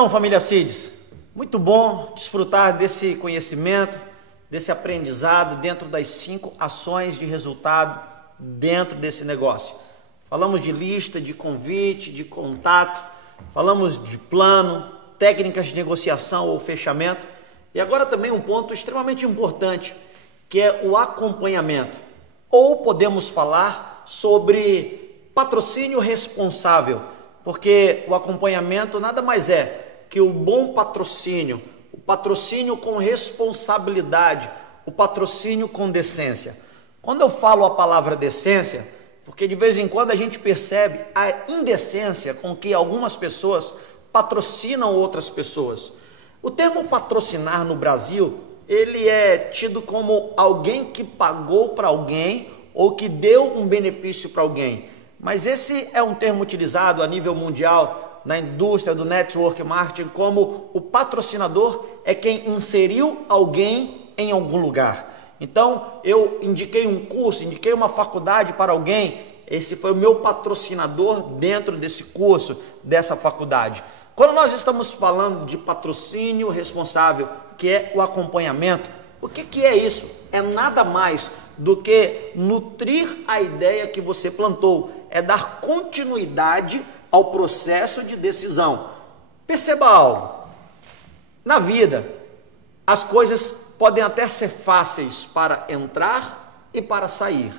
Então, família CIDS, muito bom desfrutar desse conhecimento, desse aprendizado dentro das 5 ações de resultado dentro desse negócio. Falamos de lista, de convite, de contato, falamos de plano, técnicas de negociação ou fechamento e agora também um ponto extremamente importante, que é o acompanhamento. Ou podemos falar sobre patrocínio responsável, porque o acompanhamento nada mais é que o bom patrocínio, o patrocínio com responsabilidade, o patrocínio com decência. Quando eu falo a palavra decência, porque de vez em quando a gente percebe a indecência com que algumas pessoas patrocinam outras pessoas. O termo patrocinar no Brasil, ele é tido como alguém que pagou para alguém ou que deu um benefício para alguém. Mas esse é um termo utilizado a nível mundial na indústria do network marketing como o patrocinador é quem inseriu alguém em algum lugar. Então, eu indiquei um curso, indiquei uma faculdade para alguém, esse foi o meu patrocinador dentro desse curso, dessa faculdade. Quando nós estamos falando de patrocínio responsável, que é o acompanhamento, o que é isso? É nada mais do que nutrir a ideia que você plantou, é dar continuidade ao processo de decisão. Perceba algo, na vida, as coisas podem até ser fáceis para entrar e para sair.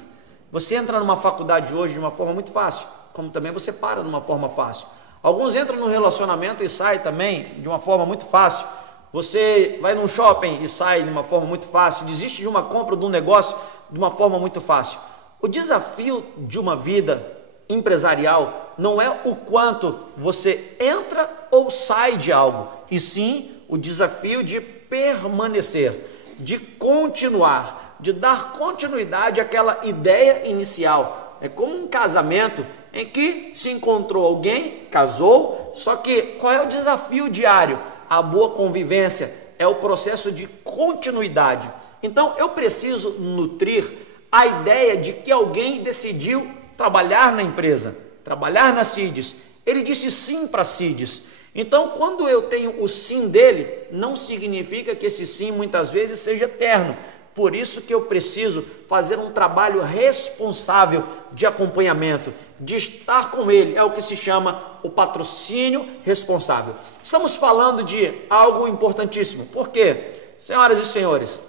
Você entra numa faculdade hoje de uma forma muito fácil, como também você para de uma forma fácil. Alguns entram no relacionamento e saem também de uma forma muito fácil. Você vai num shopping e sai de uma forma muito fácil, desiste de uma compra ou de um negócio de uma forma muito fácil. O desafio de uma vida empresarial não é o quanto você entra ou sai de algo, e sim o desafio de permanecer, de continuar, de dar continuidade àquela ideia inicial. É como um casamento em que se encontrou alguém, casou, só que qual é o desafio diário? A boa convivência, é o processo de continuidade. Então eu preciso nutrir a ideia de que alguém decidiu trabalhar na empresa, trabalhar na CIDS. Ele disse sim para a CIDS. Então quando eu tenho o sim dele, não significa que esse sim muitas vezes seja eterno. Por isso que eu preciso fazer um trabalho responsável de acompanhamento, de estar com ele, é o que se chama o patrocínio responsável. Estamos falando de algo importantíssimo, porque, senhoras e senhores,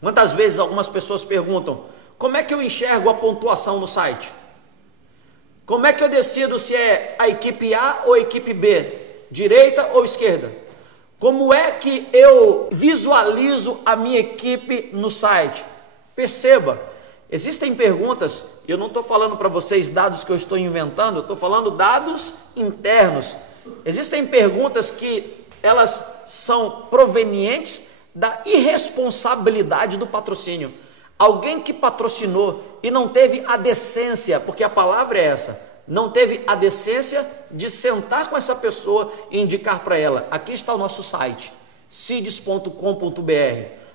muitas vezes algumas pessoas perguntam, como é que eu enxergo a pontuação no site? Como é que eu decido se é a equipe A ou a equipe B, direita ou esquerda? Como é que eu visualizo a minha equipe no site? Perceba, existem perguntas, eu não estou falando para vocês dados que eu estou inventando, eu estou falando dados internos. Existem perguntas que elas são provenientes da irresponsabilidade do patrocínio. Alguém que patrocinou e não teve a decência, porque a palavra é essa, não teve a decência de sentar com essa pessoa e indicar para ela, aqui está o nosso site, cids.com.br.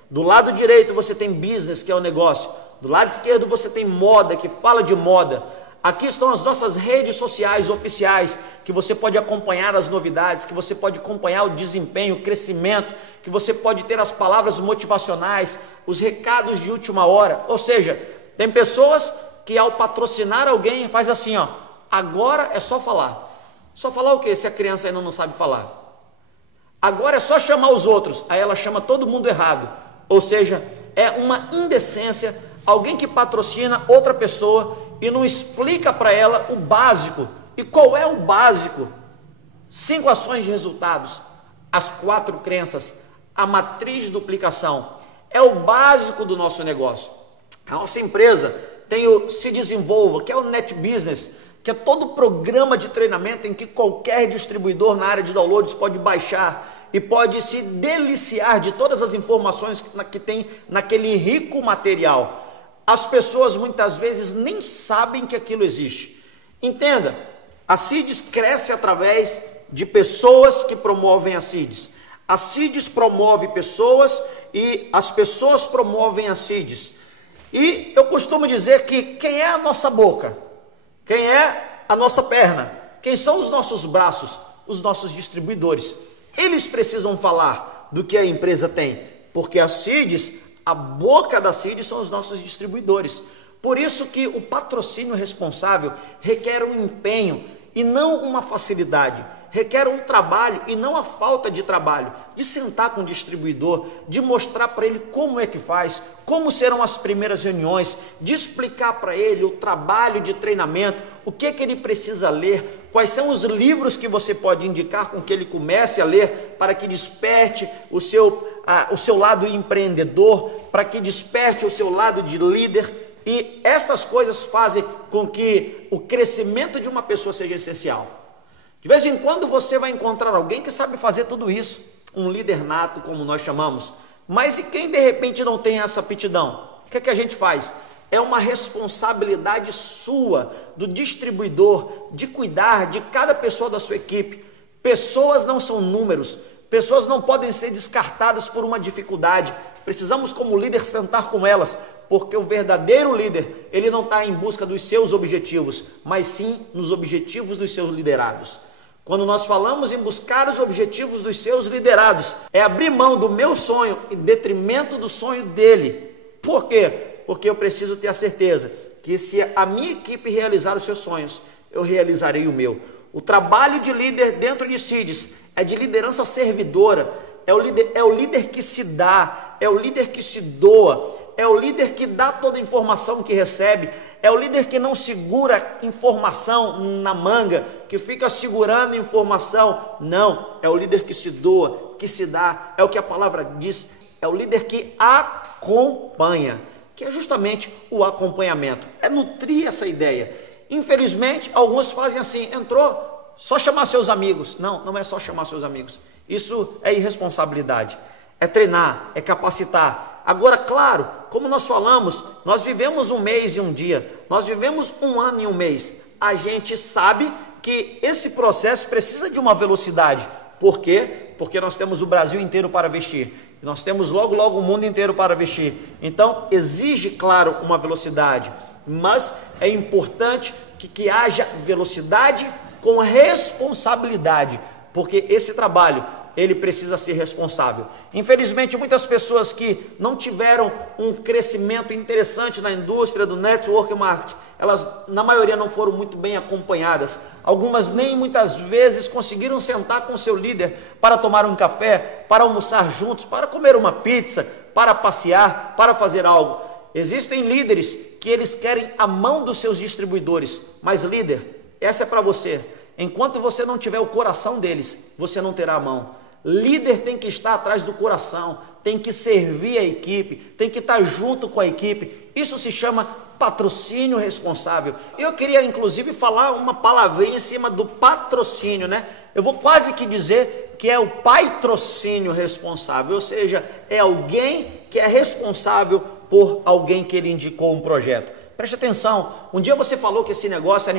Do lado direito você tem business, que é o negócio. Do lado esquerdo você tem moda, que fala de moda. Aqui estão as nossas redes sociais oficiais, que você pode acompanhar as novidades, que você pode acompanhar o desempenho, o crescimento, que você pode ter as palavras motivacionais, os recados de última hora. Ou seja, tem pessoas que ao patrocinar alguém faz assim, ó, agora é só falar. Só falar o quê se a criança ainda não sabe falar? Agora é só chamar os outros, aí ela chama todo mundo errado. Ou seja, é uma indecência, alguém que patrocina outra pessoa e não explica para ela o básico. E qual é o básico? 5 ações de resultados, as 4 crenças, a matriz de duplicação. É o básico do nosso negócio. A nossa empresa tem o Se Desenvolva, que é o Net Business, que é todo programa de treinamento em que qualquer distribuidor na área de downloads pode baixar e pode se deliciar de todas as informações que tem naquele rico material. As pessoas muitas vezes nem sabem que aquilo existe. Entenda, a CIDS cresce através de pessoas que promovem a CIDS. A CIDS promove pessoas e as pessoas promovem a CIDS. E eu costumo dizer que quem é a nossa boca? Quem é a nossa perna? Quem são os nossos braços? Os nossos distribuidores. Eles precisam falar do que a empresa tem, porque a CIDS, a boca da CIDS são os nossos distribuidores. Por isso que o patrocínio responsável requer um empenho e não uma facilidade. Requer um trabalho e não a falta de trabalho, de sentar com o distribuidor, de mostrar para ele como é que faz, como serão as primeiras reuniões, de explicar para ele o trabalho de treinamento, o que ele precisa ler, quais são os livros que você pode indicar com que ele comece a ler para que desperte o seu lado empreendedor, para que desperte o seu lado de líder. E estas coisas fazem com que o crescimento de uma pessoa seja essencial. De vez em quando você vai encontrar alguém que sabe fazer tudo isso, um líder nato, como nós chamamos. Mas e quem de repente não tem essa aptidão? O que é que a gente faz? É uma responsabilidade sua, do distribuidor, de cuidar de cada pessoa da sua equipe. Pessoas não são números, pessoas não podem ser descartadas por uma dificuldade. Precisamos, como líder, sentar com elas, porque o verdadeiro líder, ele não está em busca dos seus objetivos, mas sim nos objetivos dos seus liderados. Quando nós falamos em buscar os objetivos dos seus liderados, é abrir mão do meu sonho em detrimento do sonho dele. Por quê? Porque eu preciso ter a certeza que se a minha equipe realizar os seus sonhos, eu realizarei o meu. O trabalho de líder dentro de CIDS é de liderança servidora, é o líder que se dá, é o líder que se doa, é o líder que dá toda a informação que recebe, é o líder que não segura informação na manga, que fica segurando informação. Não, é o líder que se doa, que se dá, é o que a palavra diz, é o líder que acompanha, que é justamente o acompanhamento, é nutrir essa ideia. Infelizmente, alguns fazem assim, entrou, só chamar seus amigos. Não, não é só chamar seus amigos, isso é irresponsabilidade, é treinar, é capacitar. Agora, claro, como nós falamos, nós vivemos um mês e um dia, nós vivemos um ano e um mês. A gente sabe que esse processo precisa de uma velocidade. Por quê? Porque nós temos o Brasil inteiro para vestir. Nós temos logo o mundo inteiro para vestir. Então, exige, claro, uma velocidade. Mas é importante que haja velocidade com responsabilidade. Porque esse trabalho, ele precisa ser responsável. Infelizmente, muitas pessoas que não tiveram um crescimento interessante na indústria do network marketing, elas na maioria não foram muito bem acompanhadas. Algumas nem muitas vezes conseguiram sentar com o seu líder para tomar um café, para almoçar juntos, para comer uma pizza, para passear, para fazer algo. Existem líderes que eles querem a mão dos seus distribuidores, mas líder, essa é para você. Enquanto você não tiver o coração deles, você não terá a mão. Líder tem que estar atrás do coração, tem que servir a equipe, tem que estar junto com a equipe. Isso se chama patrocínio responsável. Eu queria inclusive falar uma palavrinha em cima do patrocínio, né? Eu vou quase que dizer que é o patrocínio responsável, ou seja, é alguém que é responsável por alguém que ele indicou um projeto. Preste atenção, um dia você falou que esse negócio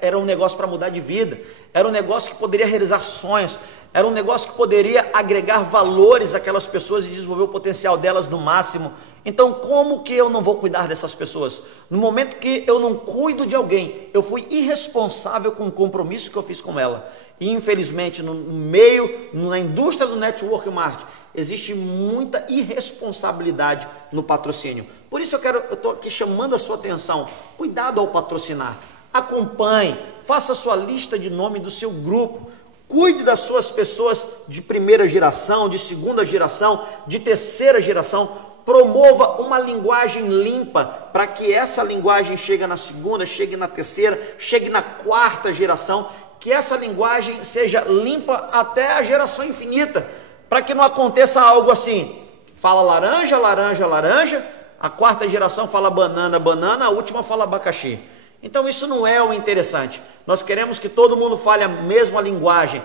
era um negócio para mudar de vida, era um negócio que poderia realizar sonhos, era um negócio que poderia agregar valores àquelas pessoas e desenvolver o potencial delas no máximo. Então, como que eu não vou cuidar dessas pessoas? No momento que eu não cuido de alguém, eu fui irresponsável com o compromisso que eu fiz com ela. E infelizmente, na indústria do network marketing, existe muita irresponsabilidade no patrocínio. Por isso eu estou aqui chamando a sua atenção. Cuidado ao patrocinar. Acompanhe, faça a sua lista de nome do seu grupo. Cuide das suas pessoas de primeira geração, de segunda geração, de terceira geração. Promova uma linguagem limpa para que essa linguagem chegue na segunda, chegue na terceira, chegue na quarta geração. Que essa linguagem seja limpa até a geração infinita, para que não aconteça algo assim, fala laranja, laranja, laranja, a quarta geração fala banana, banana, a última fala abacaxi. Então isso não é o interessante. Nós queremos que todo mundo fale a mesma linguagem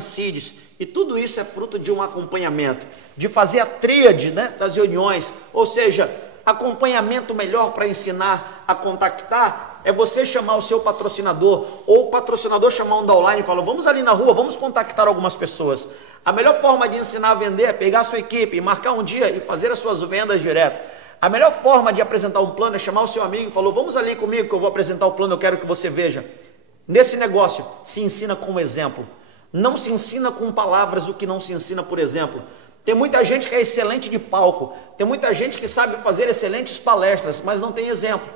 CIDS, e tudo isso é fruto de um acompanhamento, de fazer a tríade, né, das reuniões, ou seja, acompanhamento melhor para ensinar a contactar é você chamar o seu patrocinador, ou o patrocinador chamar um downline e falar, vamos ali na rua, vamos contactar algumas pessoas. A melhor forma de ensinar a vender é pegar a sua equipe, marcar um dia e fazer as suas vendas direto. A melhor forma de apresentar um plano é chamar o seu amigo e falar, vamos ali comigo que eu vou apresentar o plano, eu quero que você veja. Nesse negócio, se ensina com exemplo. Não se ensina com palavras o que não se ensina, por exemplo. Tem muita gente que é excelente de palco, tem muita gente que sabe fazer excelentes palestras, mas não tem exemplo.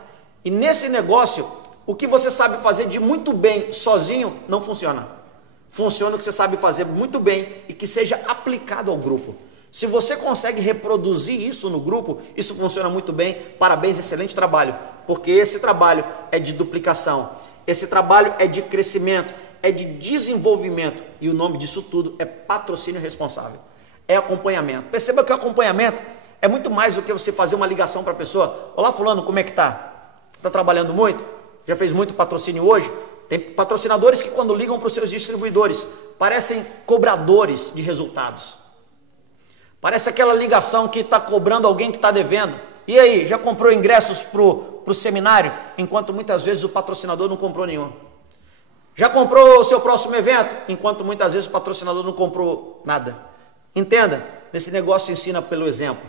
E nesse negócio, o que você sabe fazer de muito bem sozinho não funciona. Funciona o que você sabe fazer muito bem e que seja aplicado ao grupo. Se você consegue reproduzir isso no grupo, isso funciona muito bem. Parabéns, excelente trabalho, porque esse trabalho é de duplicação, esse trabalho é de crescimento, é de desenvolvimento, e o nome disso tudo é patrocínio responsável, é acompanhamento. Perceba que o acompanhamento é muito mais do que você fazer uma ligação para a pessoa. Olá fulano, como é que tá? Tá trabalhando muito? Já fez muito patrocínio hoje? Tem patrocinadores que quando ligam para os seus distribuidores, parecem cobradores de resultados. Parece aquela ligação que está cobrando alguém que está devendo. E aí, já comprou ingressos para o seminário? Enquanto muitas vezes o patrocinador não comprou nenhum. Já comprou o seu próximo evento? Enquanto muitas vezes o patrocinador não comprou nada. Entenda, nesse negócio ensina pelo exemplo.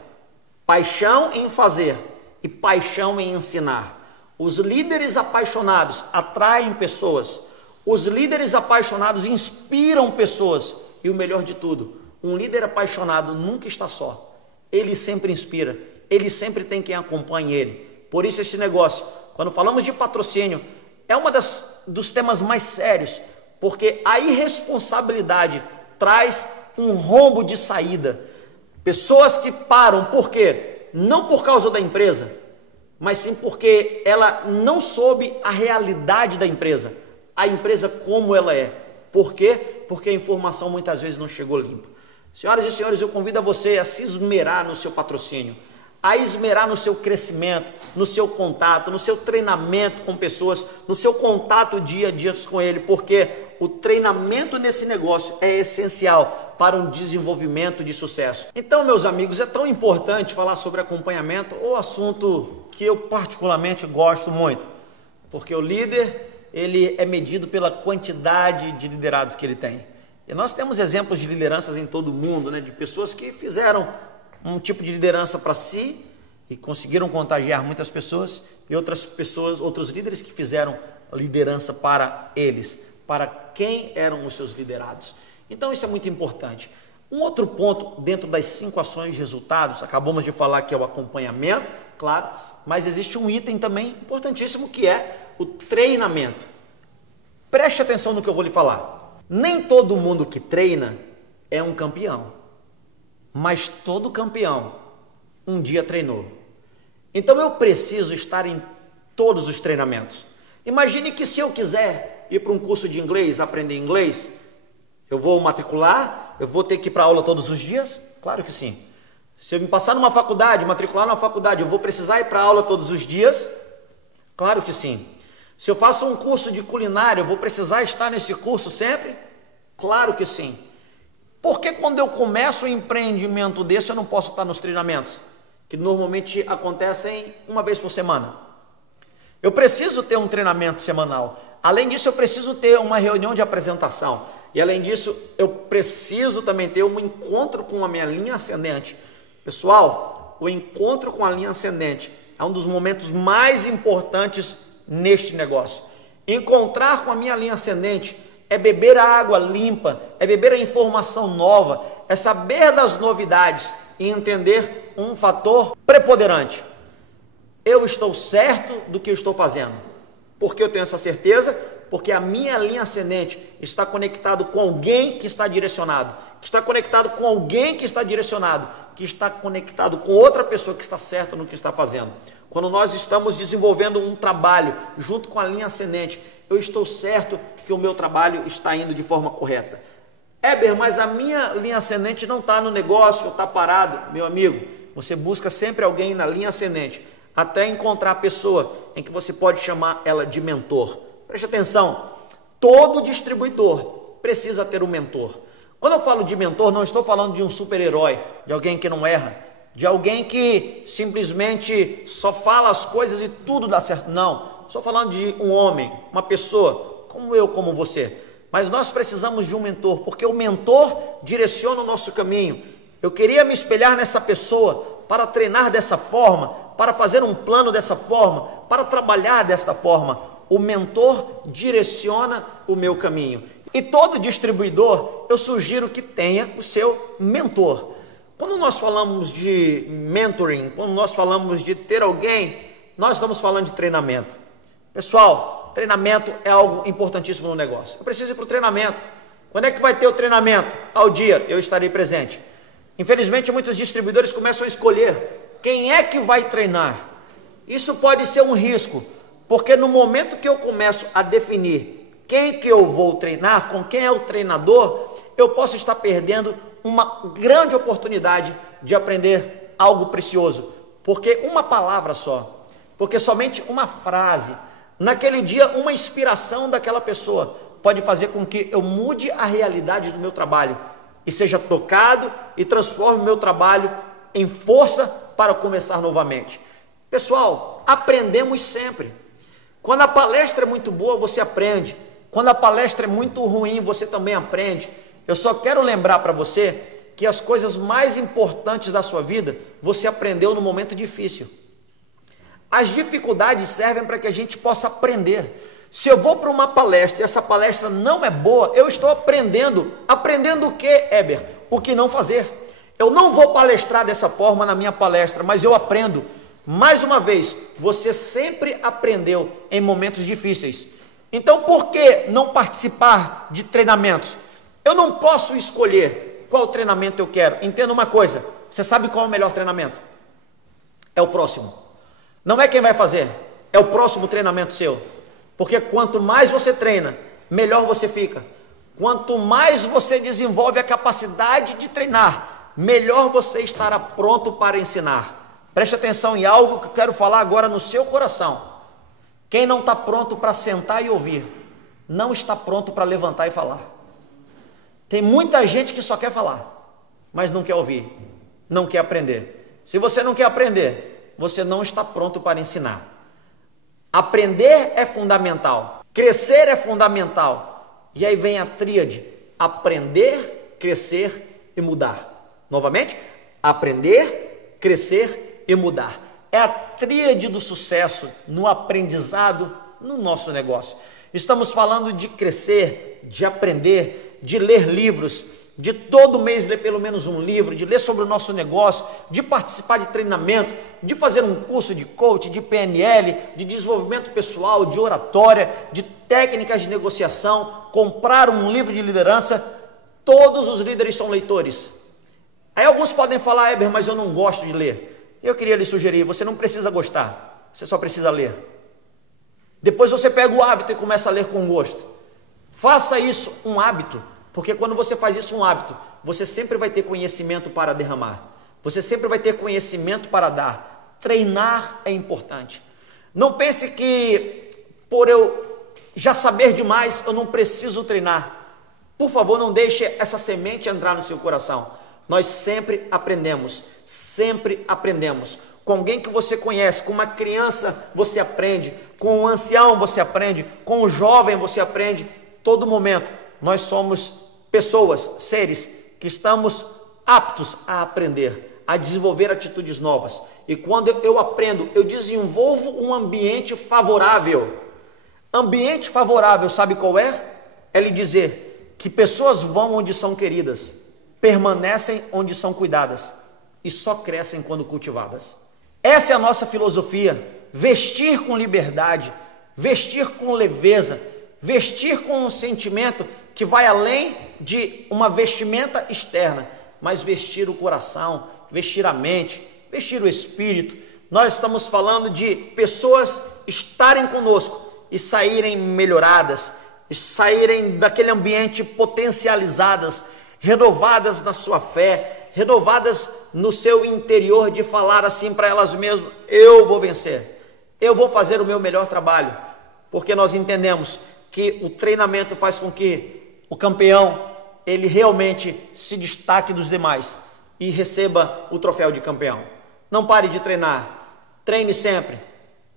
Paixão em fazer e paixão em ensinar. Os líderes apaixonados atraem pessoas. Os líderes apaixonados inspiram pessoas. E o melhor de tudo, um líder apaixonado nunca está só. Ele sempre inspira. Ele sempre tem quem acompanhe ele. Por isso esse negócio, quando falamos de patrocínio, é um dos temas mais sérios, porque a irresponsabilidade traz um rombo de saída. Pessoas que param, por quê? Não por causa da empresa, mas sim porque ela não soube a realidade da empresa, a empresa como ela é. Por quê? Porque a informação muitas vezes não chegou limpa. Senhoras e senhores, eu convido a você a se esmerar no seu patrocínio, a esmerar no seu crescimento, no seu contato, no seu treinamento com pessoas, no seu contato dia a dia com ele, porque o treinamento nesse negócio é essencial para um desenvolvimento de sucesso. Então, meus amigos, é tão importante falar sobre acompanhamento, o assunto que eu particularmente gosto muito, porque o líder, ele é medido pela quantidade de liderados que ele tem. E nós temos exemplos de lideranças em todo o mundo, né, de pessoas que fizeram um tipo de liderança para si e conseguiram contagiar muitas pessoas, e outras pessoas, outros líderes que fizeram liderança para eles, para quem eram os seus liderados. Então isso é muito importante. Um outro ponto dentro das 5 ações de resultados, acabamos de falar que é o acompanhamento, claro, mas existe um item também importantíssimo que é o treinamento. Preste atenção no que eu vou lhe falar. Nem todo mundo que treina é um campeão. Mas todo campeão um dia treinou. Então eu preciso estar em todos os treinamentos. Imagine que se eu quiser ir para um curso de inglês, aprender inglês, eu vou matricular, eu vou ter que ir para aula todos os dias? Claro que sim. Se eu me passar numa faculdade, matricular numa faculdade, eu vou precisar ir para aula todos os dias? Claro que sim. Se eu faço um curso de culinária, eu vou precisar estar nesse curso sempre? Claro que sim. Por que quando eu começo um empreendimento desse eu não posso estar nos treinamentos? Que normalmente acontecem uma vez por semana. Eu preciso ter um treinamento semanal. Além disso, eu preciso ter uma reunião de apresentação. E além disso, eu preciso também ter um encontro com a minha linha ascendente. Pessoal, o encontro com a linha ascendente é um dos momentos mais importantes neste negócio. Encontrar com a minha linha ascendente é beber a água limpa, é beber a informação nova, é saber das novidades e entender um fator preponderante. Eu estou certo do que eu estou fazendo. Por que eu tenho essa certeza? Porque a minha linha ascendente está conectado com alguém que está direcionado, que está conectado com alguém que está direcionado, que está conectado com outra pessoa que está certa no que está fazendo. Quando nós estamos desenvolvendo um trabalho junto com a linha ascendente, eu estou certo que o meu trabalho está indo de forma correta. Éber, mas a minha linha ascendente não está no negócio, está parado. Meu amigo, você busca sempre alguém na linha ascendente, até encontrar a pessoa em que você pode chamar ela de mentor. Preste atenção, todo distribuidor precisa ter um mentor. Quando eu falo de mentor, não estou falando de um super-herói, de alguém que não erra, de alguém que simplesmente só fala as coisas e tudo dá certo. Não. Estou falando de um homem, uma pessoa, como eu, como você. Mas nós precisamos de um mentor, porque o mentor direciona o nosso caminho. Eu queria me espelhar nessa pessoa para treinar dessa forma, para fazer um plano dessa forma, para trabalhar desta forma. O mentor direciona o meu caminho. E todo distribuidor, eu sugiro que tenha o seu mentor. Quando nós falamos de mentoring, quando nós falamos de ter alguém, nós estamos falando de treinamento. Pessoal, treinamento é algo importantíssimo no negócio. Eu preciso ir para o treinamento. Quando é que vai ter o treinamento? Ao dia eu estarei presente. Infelizmente, muitos distribuidores começam a escolher quem é que vai treinar. Isso pode ser um risco, porque no momento que eu começo a definir quem que eu vou treinar, com quem é o treinador, eu posso estar perdendo uma grande oportunidade de aprender algo precioso. Porque uma palavra só, porque somente uma frase, naquele dia uma inspiração daquela pessoa, pode fazer com que eu mude a realidade do meu trabalho e seja tocado e transforme o meu trabalho em força para começar novamente. Pessoal, aprendemos sempre. Quando a palestra é muito boa, você aprende. Quando a palestra é muito ruim, você também aprende. Eu só quero lembrar para você que as coisas mais importantes da sua vida, você aprendeu no momento difícil. As dificuldades servem para que a gente possa aprender. Se eu vou para uma palestra e essa palestra não é boa, eu estou aprendendo. Aprendendo o que, Heber? O que não fazer. Eu não vou palestrar dessa forma na minha palestra, mas eu aprendo. Mais uma vez, você sempre aprendeu em momentos difíceis. Então, por que não participar de treinamentos? Eu não posso escolher qual treinamento eu quero. Entenda uma coisa, você sabe qual é o melhor treinamento? É o próximo. Não é quem vai fazer, é o próximo treinamento seu. Porque quanto mais você treina, melhor você fica. Quanto mais você desenvolve a capacidade de treinar, melhor você estará pronto para ensinar. Preste atenção em algo que eu quero falar agora no seu coração. Quem não está pronto para sentar e ouvir, não está pronto para levantar e falar. Tem muita gente que só quer falar, mas não quer ouvir, não quer aprender. Se você não quer aprender, você não está pronto para ensinar. Aprender é fundamental, crescer é fundamental. E aí vem a tríade: aprender, crescer e mudar. Novamente, aprender, crescer e mudar. É a tríade do sucesso no aprendizado no nosso negócio. Estamos falando de crescer, de aprender, de ler livros, de todo mês ler pelo menos um livro, de ler sobre o nosso negócio, de participar de treinamento, de fazer um curso de coach, de PNL, de desenvolvimento pessoal, de oratória, de técnicas de negociação, comprar um livro de liderança. Todos os líderes são leitores. Aí alguns podem falar: Heber, mas eu não gosto de ler. Eu queria lhe sugerir, você não precisa gostar, você só precisa ler. Depois você pega o hábito e começa a ler com gosto. Faça isso um hábito, porque quando você faz isso um hábito, você sempre vai ter conhecimento para derramar. Você sempre vai ter conhecimento para dar. Treinar é importante. Não pense que por eu já saber demais, eu não preciso treinar. Por favor, não deixe essa semente entrar no seu coração. Nós sempre aprendemos, sempre aprendemos. Com alguém que você conhece, com uma criança você aprende, com um ancião você aprende, com um jovem você aprende. Todo momento nós somos pessoas, seres que estamos aptos a aprender, a desenvolver atitudes novas. E quando eu aprendo, eu desenvolvo um ambiente favorável. Ambiente favorável, sabe qual é? É lhe dizer que pessoas vão onde são queridas, permanecem onde são cuidadas e só crescem quando cultivadas. Essa é a nossa filosofia: vestir com liberdade, vestir com leveza, vestir com um sentimento que vai além de uma vestimenta externa, mas vestir o coração, vestir a mente, vestir o espírito. Nós estamos falando de pessoas estarem conosco e saírem melhoradas, e saírem daquele ambiente potencializadas, renovadas na sua fé, renovadas no seu interior, de falar assim para elas mesmas: eu vou vencer, eu vou fazer o meu melhor trabalho, porque nós entendemos que o treinamento faz com que o campeão, ele realmente se destaque dos demais e receba o troféu de campeão. Não pare de treinar, treine sempre,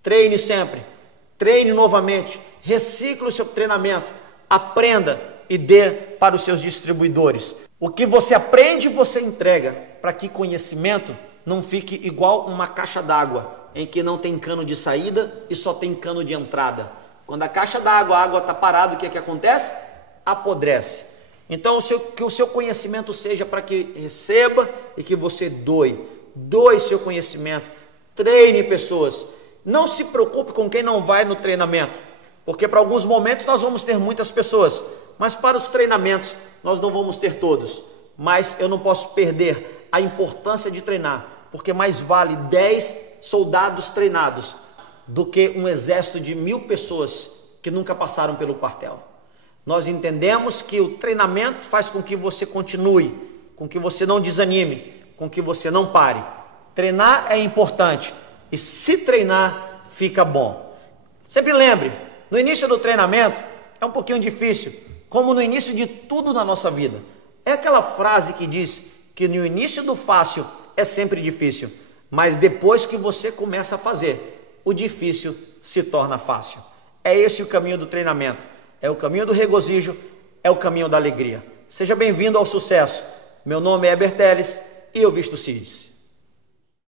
treine novamente, recicle o seu treinamento, aprenda e dê para os seus distribuidores. O que você aprende, você entrega, para que conhecimento não fique igual uma caixa d'água, em que não tem cano de saída e só tem cano de entrada. Quando a caixa d'água, a água está parada, o que acontece? apodrece. Então, que o seu conhecimento seja para que receba e que você doe. Doe seu conhecimento, treine pessoas. Não se preocupe com quem não vai no treinamento, porque para alguns momentos nós vamos ter muitas pessoas, mas para os treinamentos nós não vamos ter todos. Mas eu não posso perder a importância de treinar, porque mais vale 10 soldados treinados do que um exército de 1000 pessoas que nunca passaram pelo quartel. Nós entendemos que o treinamento faz com que você continue, com que você não desanime, com que você não pare. Treinar é importante e se treinar fica bom. Sempre lembre, no início do treinamento é um pouquinho difícil, como no início de tudo na nossa vida. É aquela frase que diz que no início do fácil é sempre difícil, mas depois que você começa a fazer, o difícil se torna fácil. É esse o caminho do treinamento, é o caminho do regozijo, é o caminho da alegria. Seja bem-vindo ao sucesso. Meu nome é Heber Teles e eu visto CIDs.